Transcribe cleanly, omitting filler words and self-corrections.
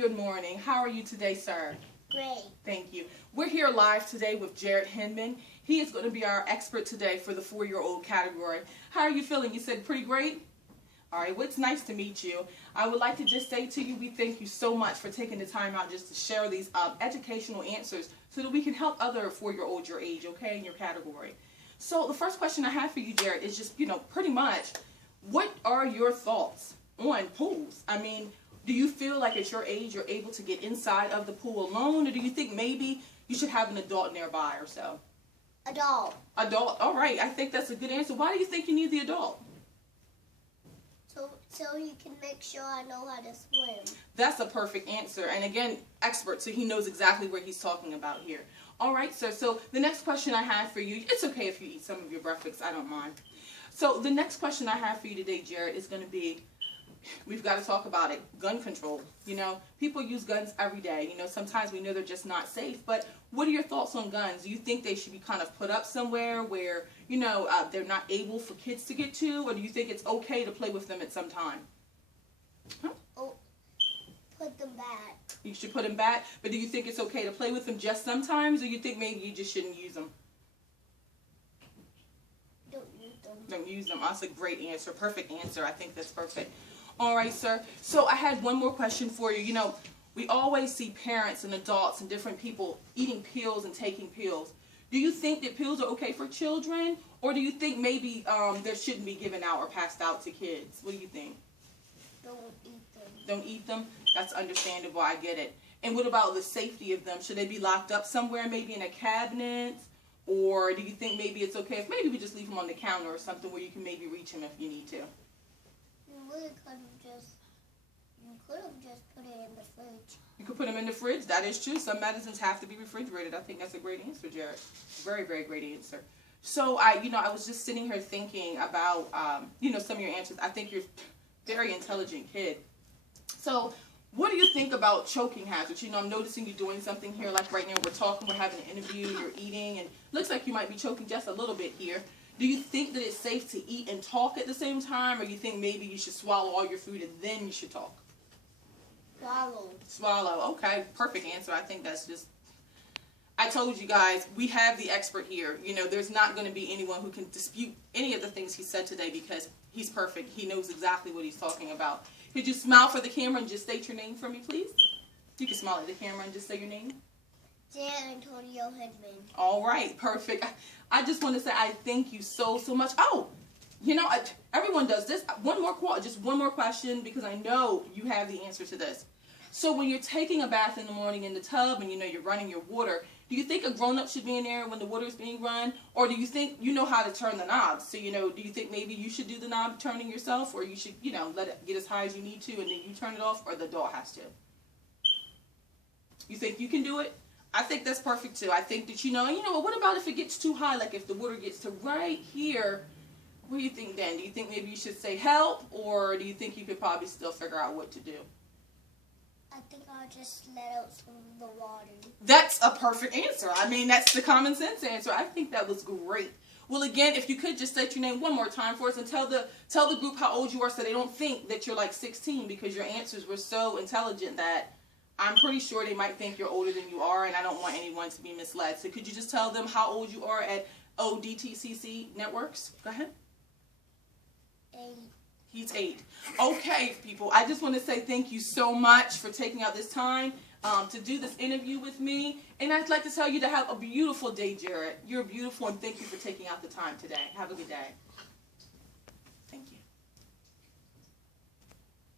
Good morning. How are you today, sir? Great. Thank you. We're here live today with Jarrett Hinman. He is going to be our expert today for the 4-year-old category. How are you feeling? You said pretty great? All right, well, it's nice to meet you. I would like to just say to you, we thank you so much for taking the time out just to share these educational answers so that we can help other 4-year-olds your age, okay, in your category. So the first question I have for you, Jarrett, is just, pretty much, what are your thoughts on pools? I mean, do you feel like at your age you're able to get inside of the pool alone, or do you think maybe you should have an adult nearby or so? Adult. Adult, all right. I think that's a good answer. Why do you think you need the adult? So he can make sure I know how to swim. That's a perfect answer. And again, expert, so he knows exactly what he's talking about here. All right, sir. So the next question I have for you, it's okay if you eat some of your breakfast. I don't mind. So the next question I have for you today, Jarrett, is going to be, we've got to talk about it, gun control. People use guns every day. Sometimes we know they're just not safe. But what are your thoughts on guns? Do you think they should be kind of put up somewhere where, they're not able for kids to get to? Or do you think it's okay to play with them at some time? Huh? Oh, put them back. You should put them back. But do you think it's okay to play with them just sometimes? Or you think maybe you just shouldn't use them? Don't use them. Don't use them. That's a great answer. Perfect answer. I think that's perfect. All right, sir. So I had one more question for you. We always see parents and adults and different people eating pills and taking pills. Do you think that pills are okay for children? Or do you think maybe they shouldn't be given out or passed out to kids? What do you think? Don't eat them. Don't eat them? That's understandable. I get it. And what about the safety of them? Should they be locked up somewhere, maybe in a cabinet? Or do you think maybe it's okay if maybe we just leave them on the counter or something where you can maybe reach them if you need to? You could have just put it in the fridge. You could put them in the fridge. That is true. Some medicines have to be refrigerated. I think that's a great answer, Jarrett. Very, very great answer. So I was just sitting here thinking about, some of your answers. I think you're a very intelligent kid. So what do you think about choking hazards? I'm noticing you doing something here, like right now we're talking, we're having an interview, you're eating, and looks like you might be choking just a little bit here. Do you think that it's safe to eat and talk at the same time, or you think maybe you should swallow all your food and then you should talk? Swallow. Swallow. Okay, perfect answer. I think that's just, I told you guys, we have the expert here. There's not going to be anyone who can dispute any of the things he said today because he's perfect. He knows exactly what he's talking about. Could you smile for the camera and just state your name for me, please? You can smile at the camera and just say your name. San Antonio Hinman. All right, perfect. I just want to say I thank you so much. Oh, everyone does this. Just one more question because I know you have the answer to this. So when you're taking a bath in the morning in the tub and you're running your water, do you think a grown-up should be in there when the water is being run? Or do you think you know how to turn the knobs? So, do you think maybe you should do the knob turning yourself, or you should, let it get as high as you need to and then you turn it off, or the adult has to? You think you can do it? I think that's perfect too. I think that, what about if it gets too high? Like if the water gets to right here, what do you think then? Do you think maybe you should say help, or do you think you could probably still figure out what to do? I think I'll just let out some of the water. That's a perfect answer. I mean, that's the common sense answer. I think that was great. Well, again, if you could just state your name one more time for us and tell the group how old you are so they don't think that you're like 16, because your answers were so intelligent that I'm pretty sure they might think you're older than you are, and I don't want anyone to be misled. So could you just tell them how old you are at ODTCC Networks? Go ahead. 8. He's 8. Okay, people, I just want to say thank you so much for taking out this time to do this interview with me. And I'd like to tell you to have a beautiful day, Jarrett. You're beautiful, and thank you for taking out the time today. Have a good day. Thank you.